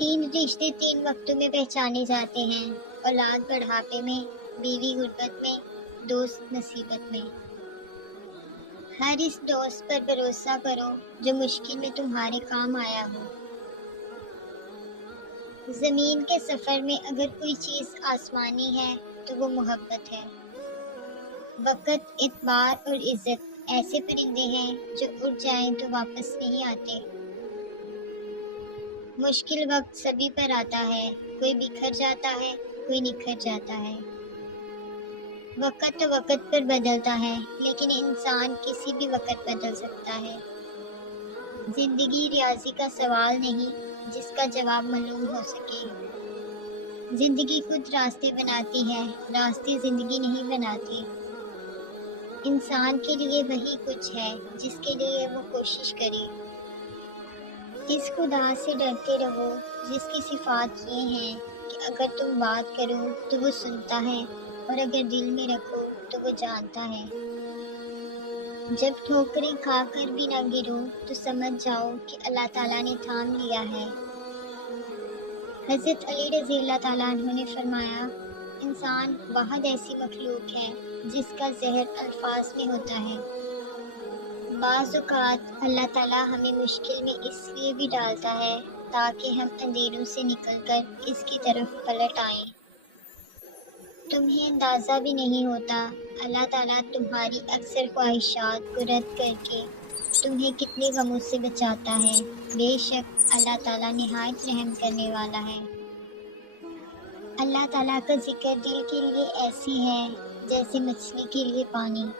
तीन रिश्ते तीन वक्तों में पहचाने जाते हैं: औलाद बुढ़ापे में, बीवी गुर्बत में, दोस्त मुसीबत में। हर इस दोस्त पर भरोसा करो जो मुश्किल में तुम्हारे काम आया हो। जमीन के सफर में अगर कोई चीज आसमानी है तो वो मोहब्बत है। वक़्त, इतबार और इज्जत ऐसे परिंदे हैं जो उड़ जाएं तो वापस नहीं आते। मुश्किल वक्त सभी पर आता है, कोई बिखर जाता है, कोई निखर जाता है। वक़्त तो वक़्त पर बदलता है, लेकिन इंसान किसी भी वक़्त बदल सकता है। जिंदगी रियाजी का सवाल नहीं जिसका जवाब मालूम हो सके। जिंदगी खुद रास्ते बनाती है, रास्ते जिंदगी नहीं बनाते। इंसान के लिए वही कुछ है जिसके लिए वो कोशिश करे। इस खुदा से डरते रहो जिसकी सिफात ये हैं कि अगर तुम बात करो तो वो सुनता है, और अगर दिल में रखो तो वो जानता है। जब ठोकरें खाकर भी ना गिरो तो समझ जाओ कि अल्लाह ताला ने थाम लिया है। हज़रत अली रज़ी अल्लाह ताला अन्हु ने फरमाया, इंसान बहुत ऐसी मखलूक है जिसका जहर अल्फाज में होता है। बाज़ औक़ात अल्लाह ताला हमें मुश्किल में इसलिए भी डालता है ताकि हम अंधेरों से निकलकर इसकी तरफ पलट आएं। तुम्हें अंदाज़ा भी नहीं होता अल्लाह ताला तुम्हारी अक्सर ख्वाहिशात को रद्द करके तुम्हें कितने गमों से बचाता है। बेशक अल्लाह ताला निहायत रहम करने वाला है। अल्लाह ताला का जिक्र दिल के लिए ऐसी है जैसे मछली के लिए पानी।